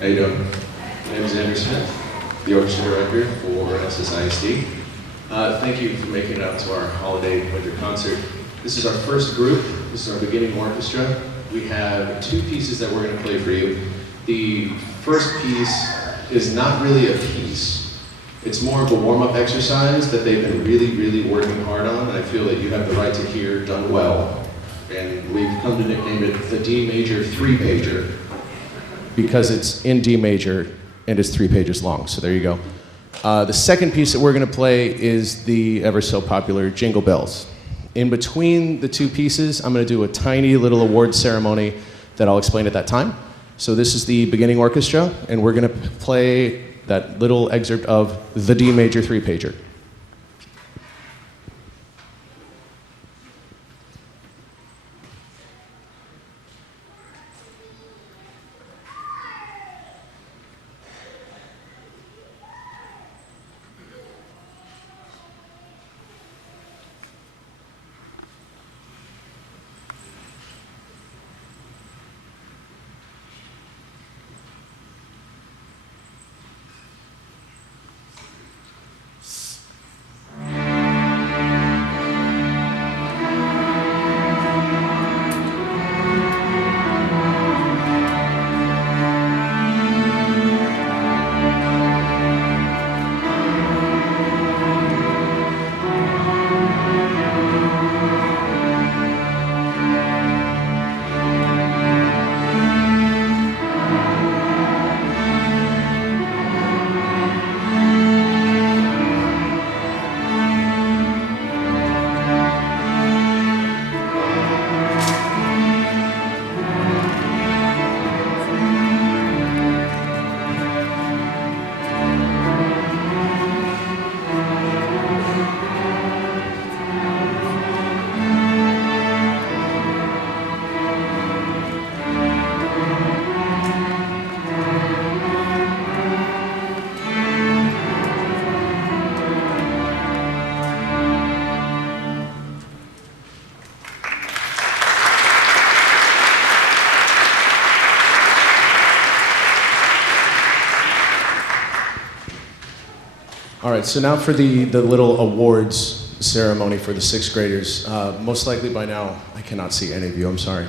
How you doing? My name is Andrew Smith, the orchestra director for SSISD. Thank you for making it out to our holiday winter concert. This is our first group. This is our beginning orchestra. We have two pieces that we're going to play for you. The first piece is not really a piece. It's more of a warm-up exercise that they've been really working hard on, and I feel that you have the right to hear done well. And we've come to nickname it the D major 3-pager because it's in D major and it's 3 pages long, so there you go. The second piece that we're going to play is the ever so popular Jingle Bells. In between the two pieces, I'm going to do a tiny little award ceremony that I'll explain at that time. So this is the beginning orchestra, and we're going to play that little excerpt of the D major 3-pager. All right, so now for the little awards ceremony for the 6th graders. Most likely by now, I cannot see any of you, I'm sorry.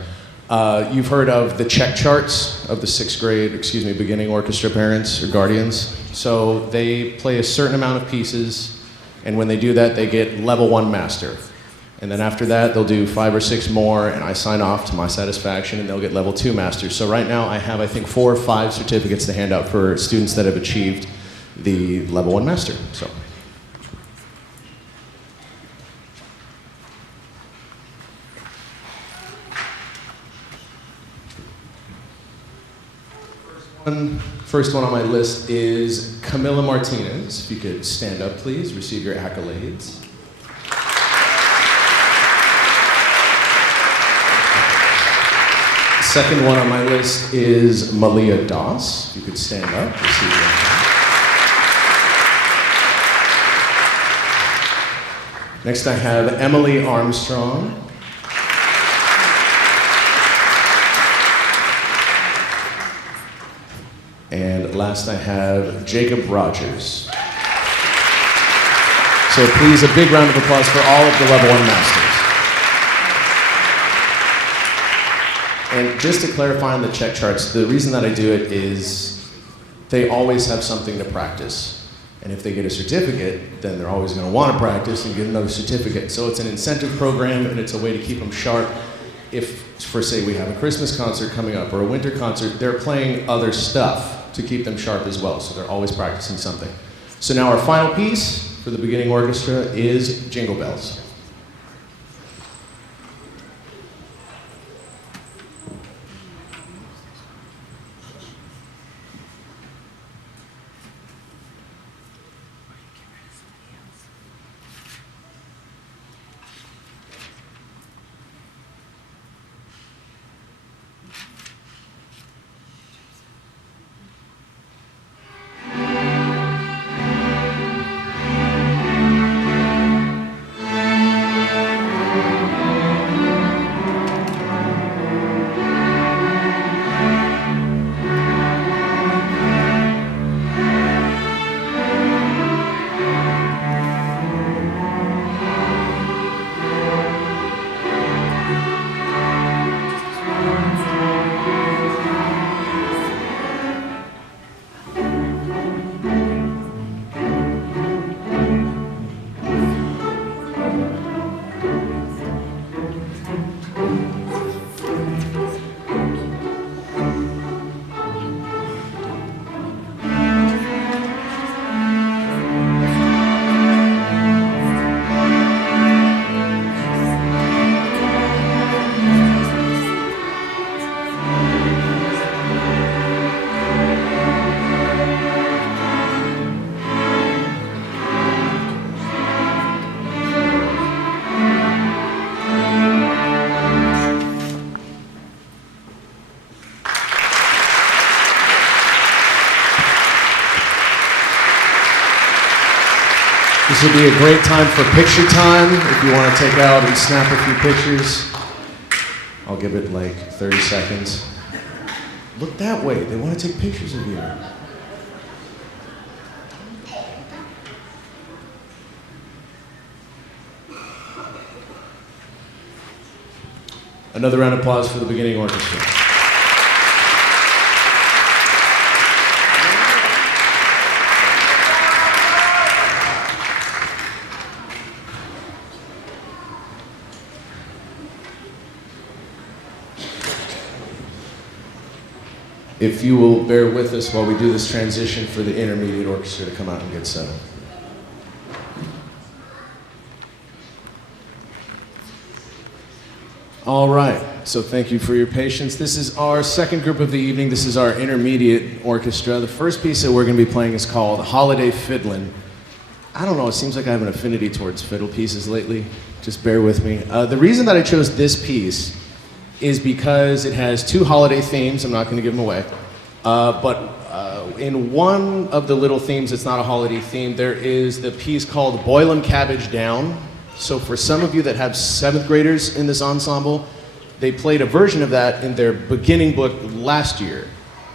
You've heard of the check charts of the 6th grade, beginning orchestra parents or guardians. So they play a certain amount of pieces, and when they do that, they get level 1 master. And then after that, they'll do 5 or 6 more, and I sign off to my satisfaction, and they'll get level 2 master. So right now, I have, I think, 4 or 5 certificates to hand out for students that have achieved the level 1 master. So. First one on my list is Camila Martinez. If you could stand up, please, receive your accolades. Second one on my list is Malia Doss. If you could stand up, receive your accolades. Next I have Emily Armstrong. And last I have Jacob Rogers. So please, a big round of applause for all of the level 1 masters. And just to clarify on the check charts, the reason that I do it is they always have something to practice. And if they get a certificate, then they're always going to want to practice and get another certificate. So it's an incentive program, and it's a way to keep them sharp. If, for say, we have a Christmas concert coming up or a winter concert, they're playing other stuff to keep them sharp as well. So they're always practicing something. So now our final piece for the beginning orchestra is Jingle Bells. This would be a great time for picture time if you want to take out and snap a few pictures. I'll give it like 30 seconds. Look that way. They want to take pictures of you. Another round of applause for the beginning orchestra. If you will bear with us while we do this transition for the intermediate orchestra to come out and get settled. All right, so thank you for your patience. This is our second group of the evening. This is our intermediate orchestra. The first piece that we're going to be playing is called Holiday Fiddlin'. I don't know, it seems like I have an affinity towards fiddle pieces lately. Just bear with me. The reason that I chose this piece is because it has two holiday themes. I'm not going to give them away. But in one of the little themes, it's not a holiday theme, there is the piece called Boil 'em Cabbage Down. So for some of you that have 7th graders in this ensemble, they played a version of that in their beginning book last year.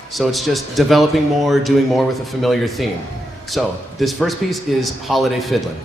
So it's just developing more, doing more with a familiar theme. So this first piece is Holiday Fiddlin'.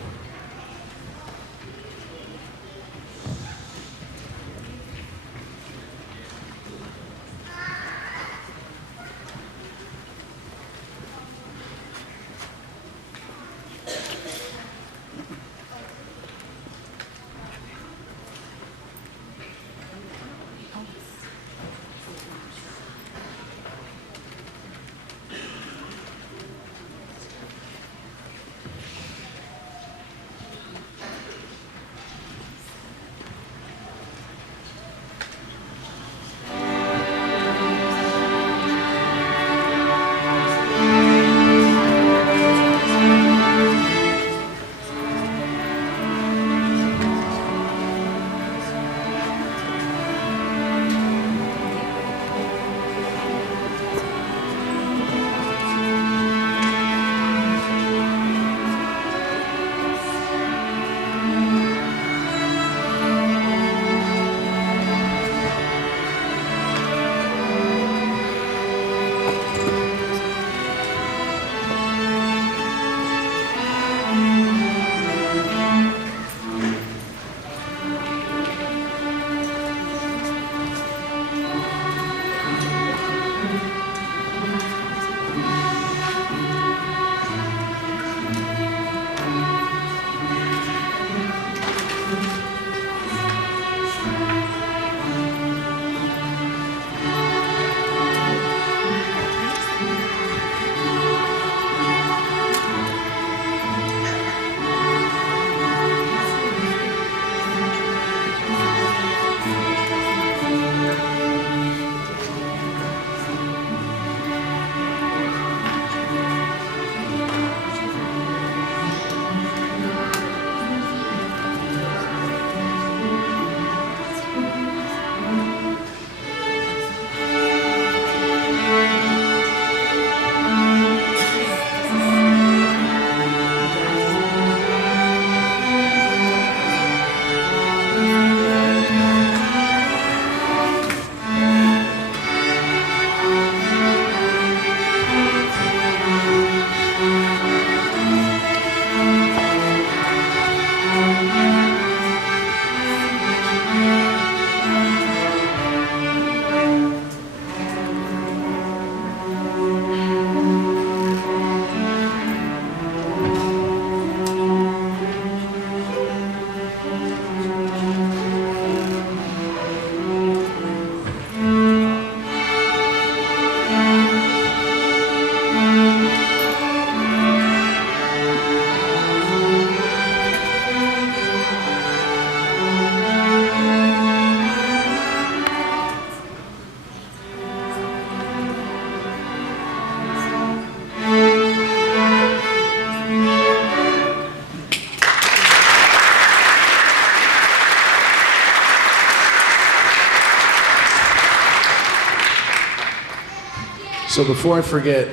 So before I forget,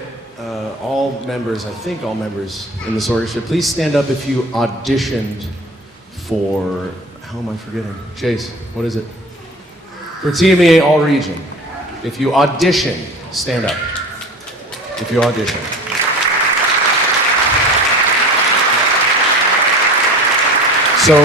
all members, I think all members in this orchestra, please stand up if you auditioned for, how am I forgetting? Chase, what is it? For TMEA All Region. If you audition, stand up. If you audition. So,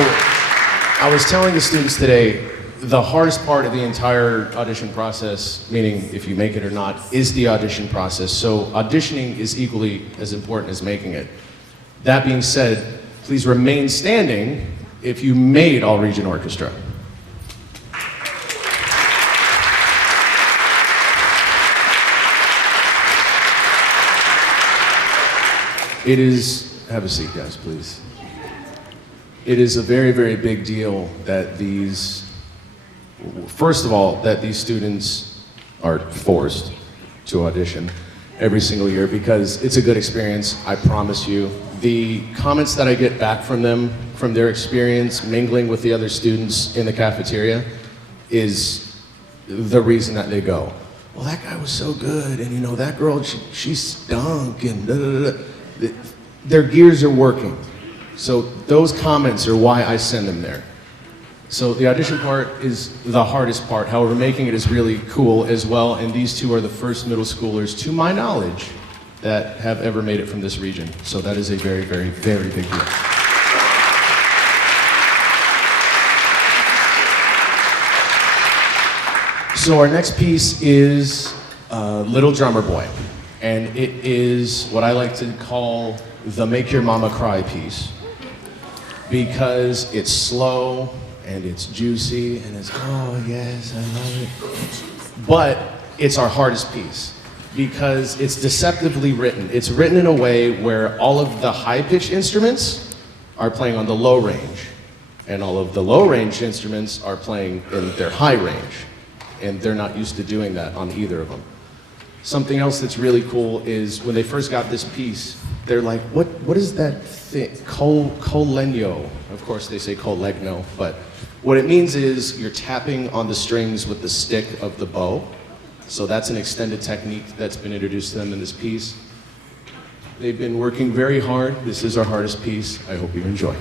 I was telling the students today, the hardest part of the entire audition process, meaning if you make it or not, is the audition process. So auditioning is equally as important as making it. That being said, please remain standing if you made All Region Orchestra. It is, have a seat guys, please. It is a very, very big deal that first of all, that these students are forced to audition every single year because it's a good experience, I promise you. The comments that I get back from them, from their experience mingling with the other students in the cafeteria, is the reason that they go. Well, that guy was so good, and you know, that girl, she stunk, and da, da, da, da. Their gears are working. So those comments are why I send them there. So the audition part is the hardest part. However, making it is really cool as well. And these two are the first middle schoolers, to my knowledge, that have ever made it from this region. So that is a very, very, very big deal. So our next piece is Little Drummer Boy. And it is what I like to call the Make Your Mama Cry piece. Because it's slow, and it's juicy, and it's, oh yes, I love it. But it's our hardest piece because it's deceptively written. It's written in a way where all of the high-pitched instruments are playing on the low range, and all of the low-range instruments are playing in their high range, and they're not used to doing that on either of them. Something else that's really cool is when they first got this piece, they're like, what is that thing? Colegno. Of course they say colegno, but what it means is you're tapping on the strings with the stick of the bow. So that's an extended technique that's been introduced to them in this piece. They've been working very hard. This is our hardest piece. I hope you enjoy.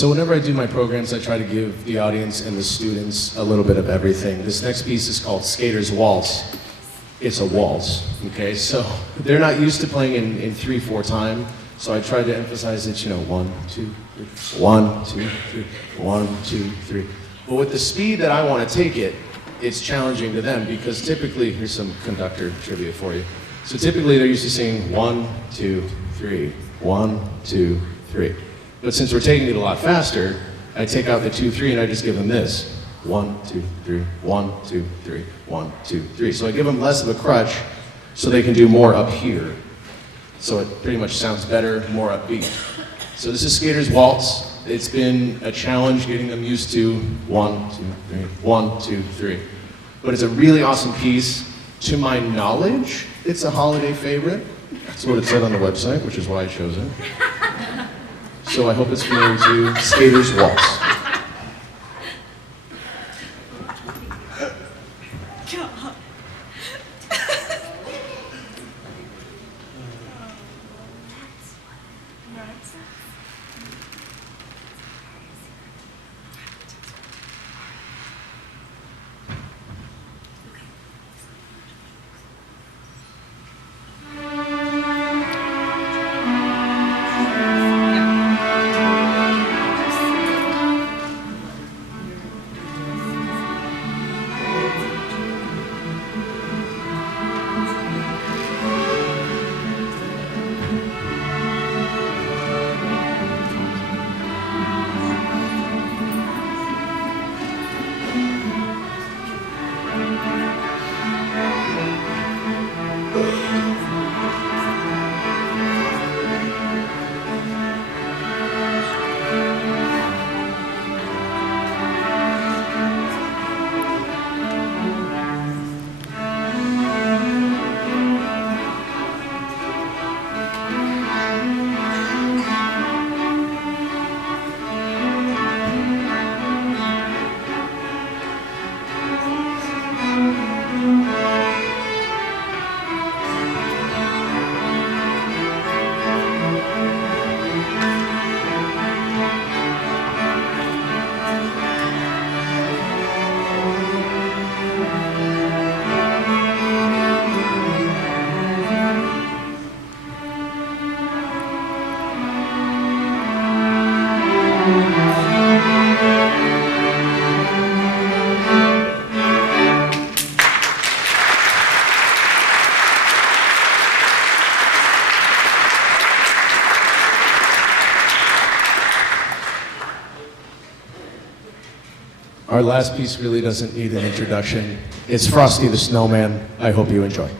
So whenever I do my programs, I try to give the audience and the students a little bit of everything. This next piece is called Skater's Waltz. It's a waltz, okay? So they're not used to playing in 3/4 time, so I tried to emphasize it, 1, 2, 3, 1, 2, 3, 1, 2, 3. But with the speed that I want to take it, it's challenging to them because typically, here's some conductor trivia for you. So typically they're used to singing 1, 2, 3, 1, 2, 3. But since we're taking it a lot faster, I take out the 2, 3 and I just give them this. 1, 2, 3, 1, 2, 3, 1, 2, 3. So I give them less of a crutch so they can do more up here. So it pretty much sounds better, more upbeat. So this is Skater's Waltz. It's been a challenge getting them used to 1, 2, 3, 1, 2, 3. But it's a really awesome piece. To my knowledge, it's a holiday favorite. That's what it said on the website, which is why I chose it. So I hope it's familiar to Skater's Waltz. Our last piece really doesn't need an introduction. It's Frosty the Snowman. I hope you enjoy.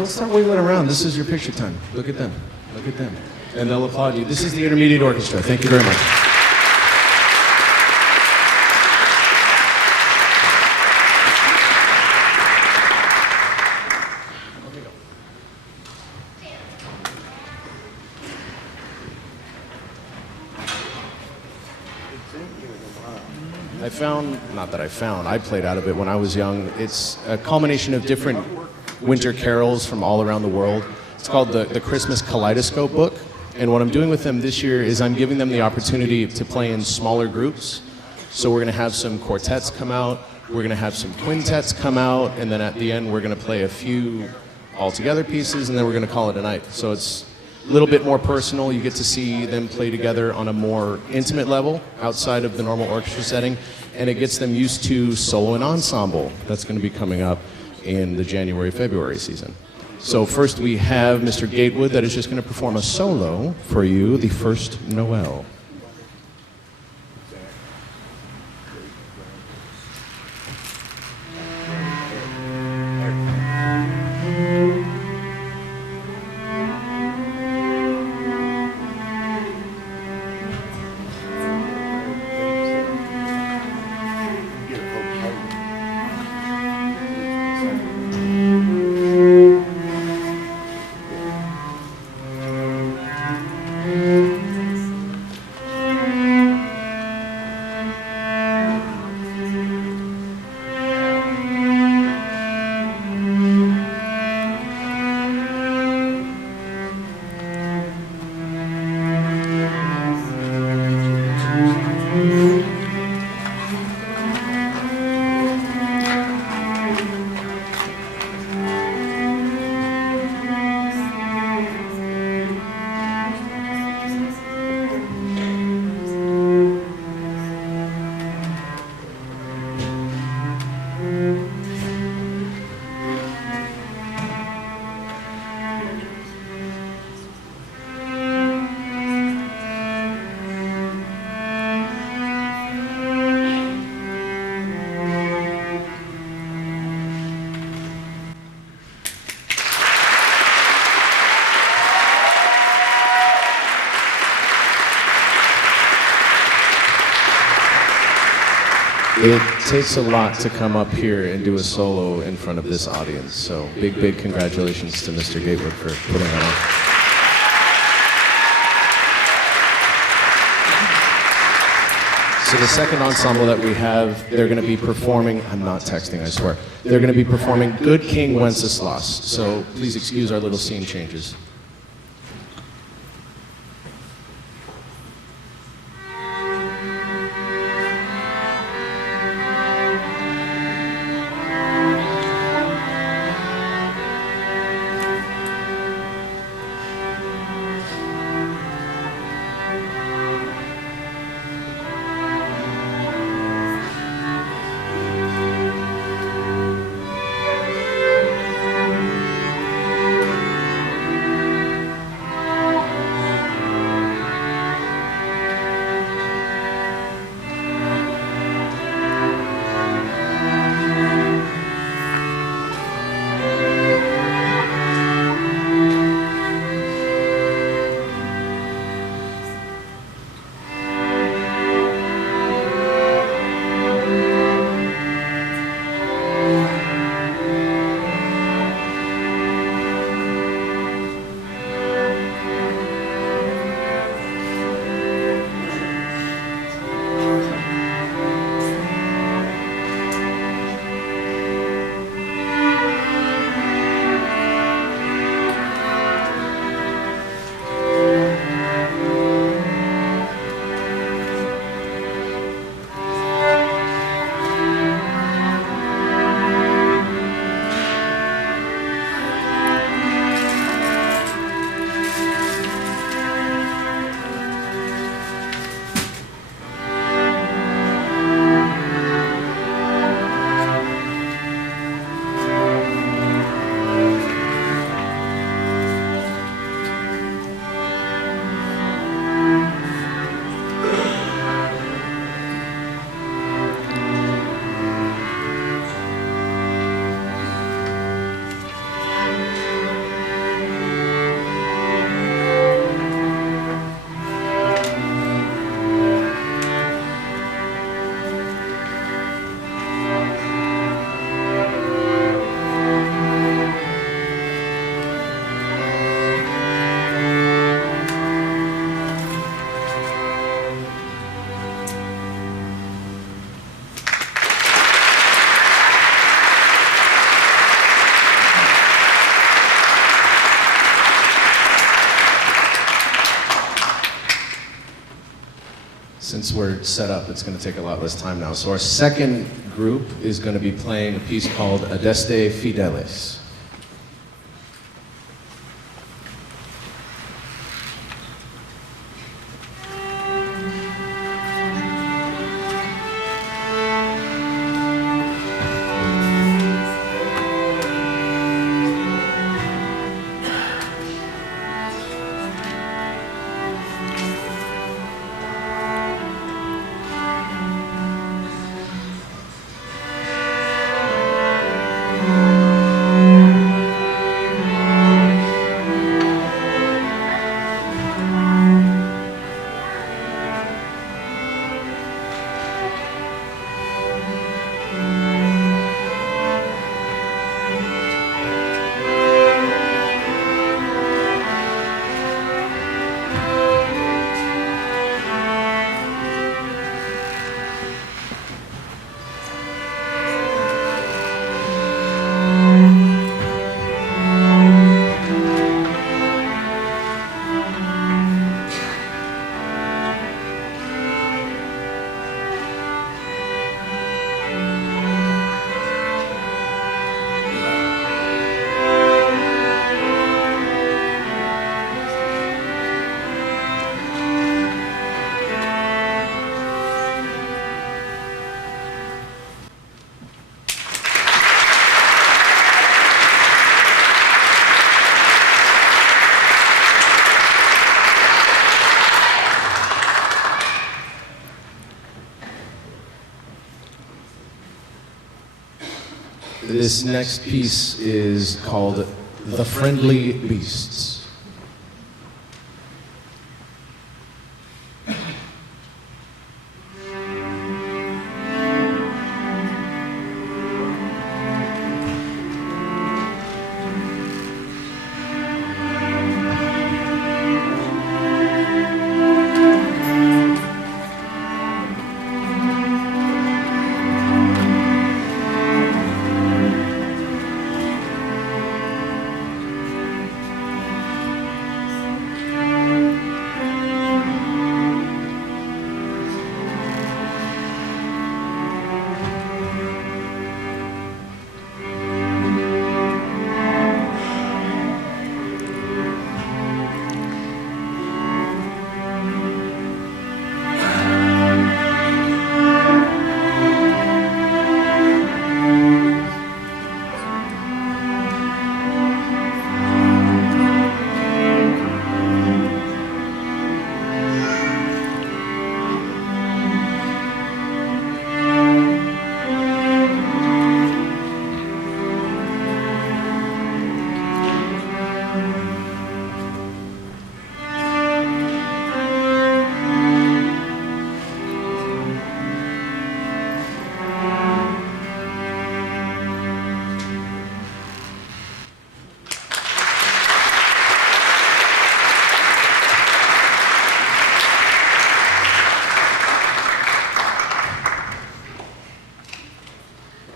Don't start wiggling around. This is your picture time. Look at them. Look at them. And they'll applaud you. This is the Intermediate Orchestra. Thank you very much. I played out of it when I was young. It's a culmination of different winter carols from all around the world. It's called the Christmas Kaleidoscope Book. And what I'm doing with them this year is I'm giving them the opportunity to play in smaller groups. So we're going to have some quartets come out, we're going to have some quintets come out, and then at the end we're going to play a few all-together pieces, and then we're going to call it a night. So it's a little bit more personal. You get to see them play together on a more intimate level outside of the normal orchestra setting, and it gets them used to solo and ensemble. That's going to be coming up in the January-February season. So first we have Mr. Gatewood that is just going to perform a solo for you, the first Noel. It takes a lot to come up here and do a solo in front of this audience. So big congratulations to Mr. Gatewood for putting that on. So the second ensemble that we have, they're going to be performing, I'm not texting, I swear. They're going to be performing Good King Wenceslas. So please excuse our little scene changes. since we're set up, it's going to take a lot less time now. So our second group is going to be playing a piece called Adeste Fideles. This next piece is called The Friendly Beasts.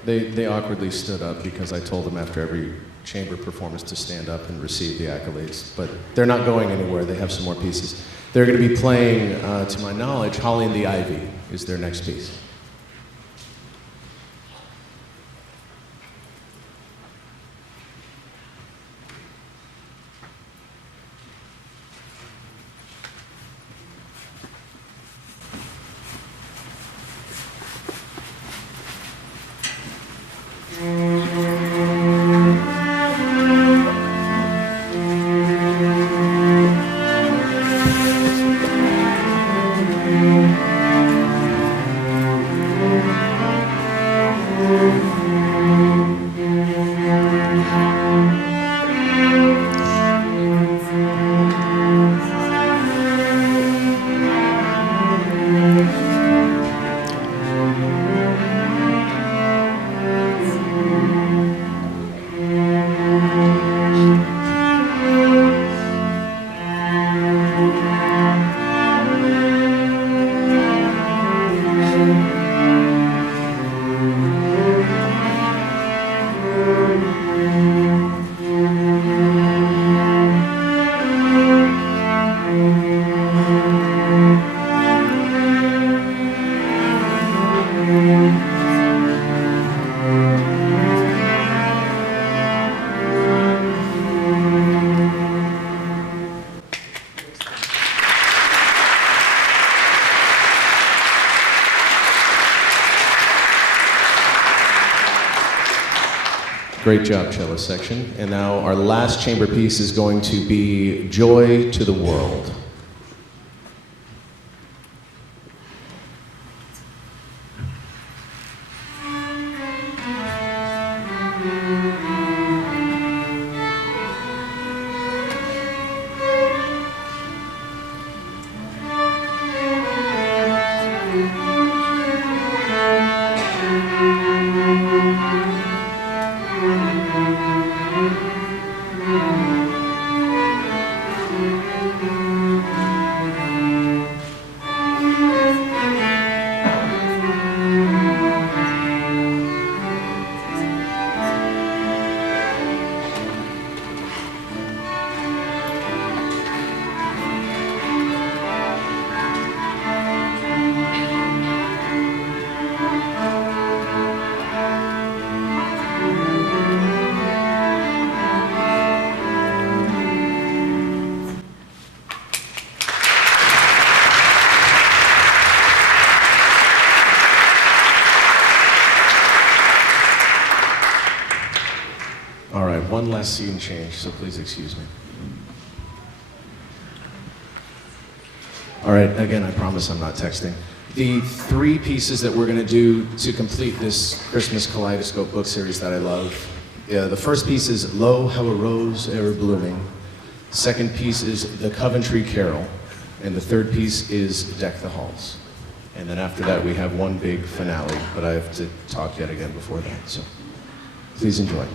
They awkwardly stood up because I told them after every chamber performance to stand up and receive the accolades. But they're not going anywhere. They have some more pieces. They're going to be playing, to my knowledge, Holly and the Ivy is their next piece. Great job, cello section. And now our last chamber piece is going to be Joy to the World. All right, one last scene change, so please excuse me. All right, again, I promise I'm not texting. The three pieces that we're going to do to complete this Christmas Kaleidoscope book series that I love. The first piece is Lo, How a Rose E'er Blooming. The second piece is The Coventry Carol. And the third piece is Deck the Halls. And then after that, we have one big finale, but I have to talk yet again before that, so please enjoy.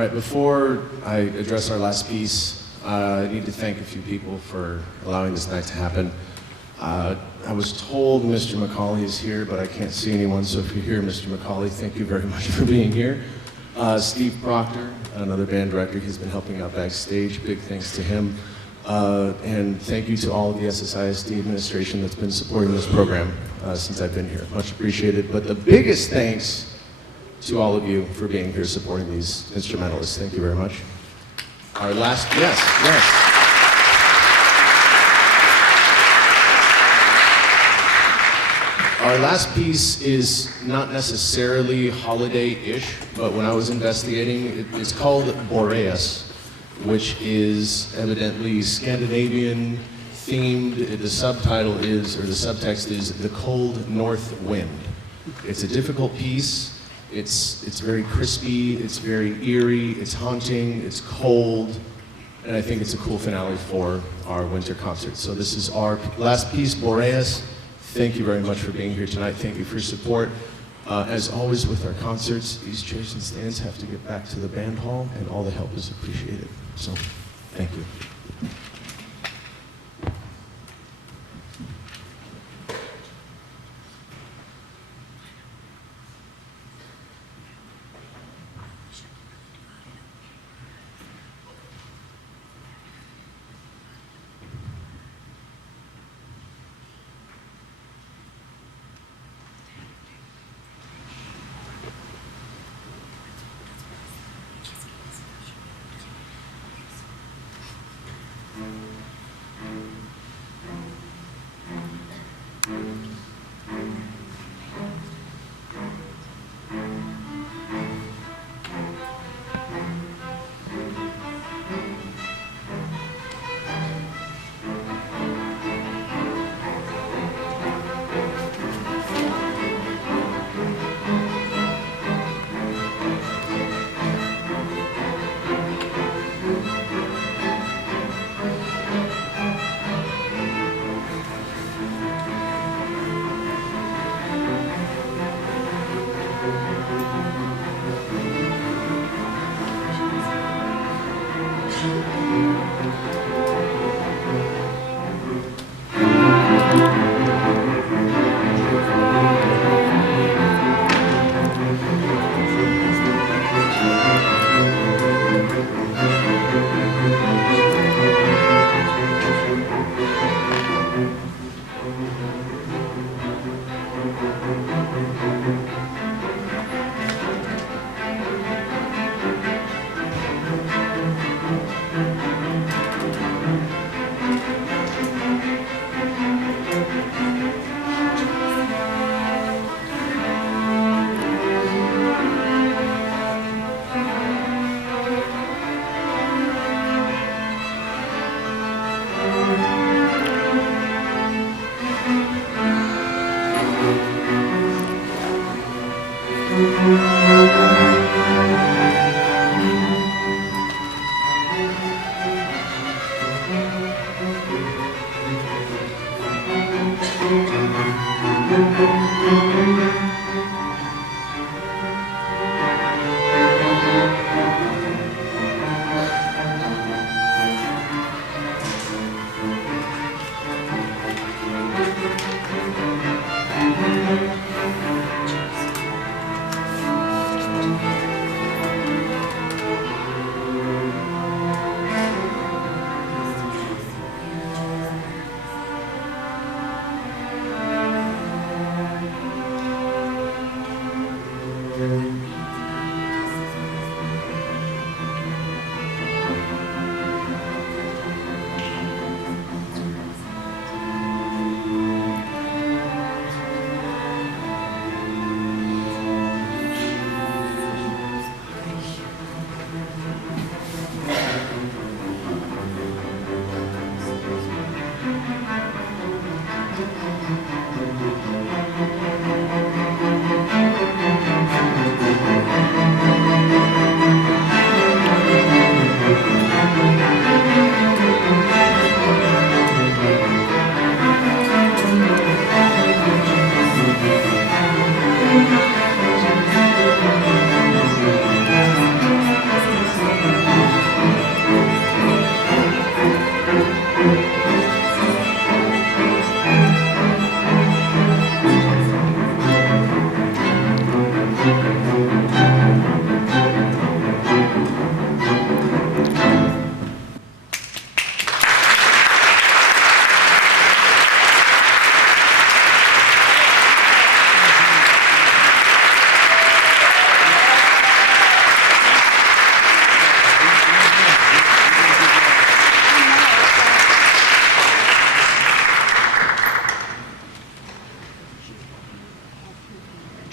right, before I address our last piece, I need to thank a few people for allowing this night to happen. I was told Mr. McCauley is here, but I can't see anyone, so if you're here, Mr. McCauley, thank you very much for being here. Steve Proctor, another band director, he's been helping out backstage. Big thanks to him. And thank you to all of the SSISD administration that's been supporting this program since I've been here. Much appreciated. But the biggest thanks to all of you for being here supporting these instrumentalists. Thank you very much. Our last, yes. Our last piece is not necessarily holiday-ish, but when I was investigating, it's called Boreas, which is evidently Scandinavian themed. The subtitle is, or the subtext is, The Cold North Wind. It's a difficult piece. It's very crispy, it's very eerie, it's haunting, it's cold, and I think it's a cool finale for our winter concert. So this is our last piece, Boreas. Thank you very much for being here tonight. Thank you for your support. As always with our concerts, these chairs and stands have to get back to the band hall, and all the help is appreciated. So, thank you.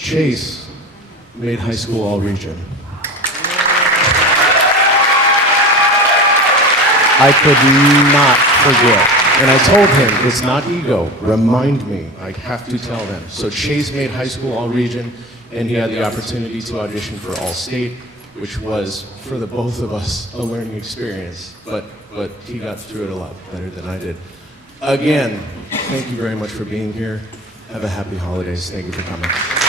Chase made high school all region. I could not forget. And I told him, it's not ego, remind me, I have to tell them. So Chase made high school all region, and he had the opportunity to audition for all state, which was, for the both of us, a learning experience. But he got through it a lot better than I did. Again, thank you very much for being here. Have a happy holidays. Thank you for coming.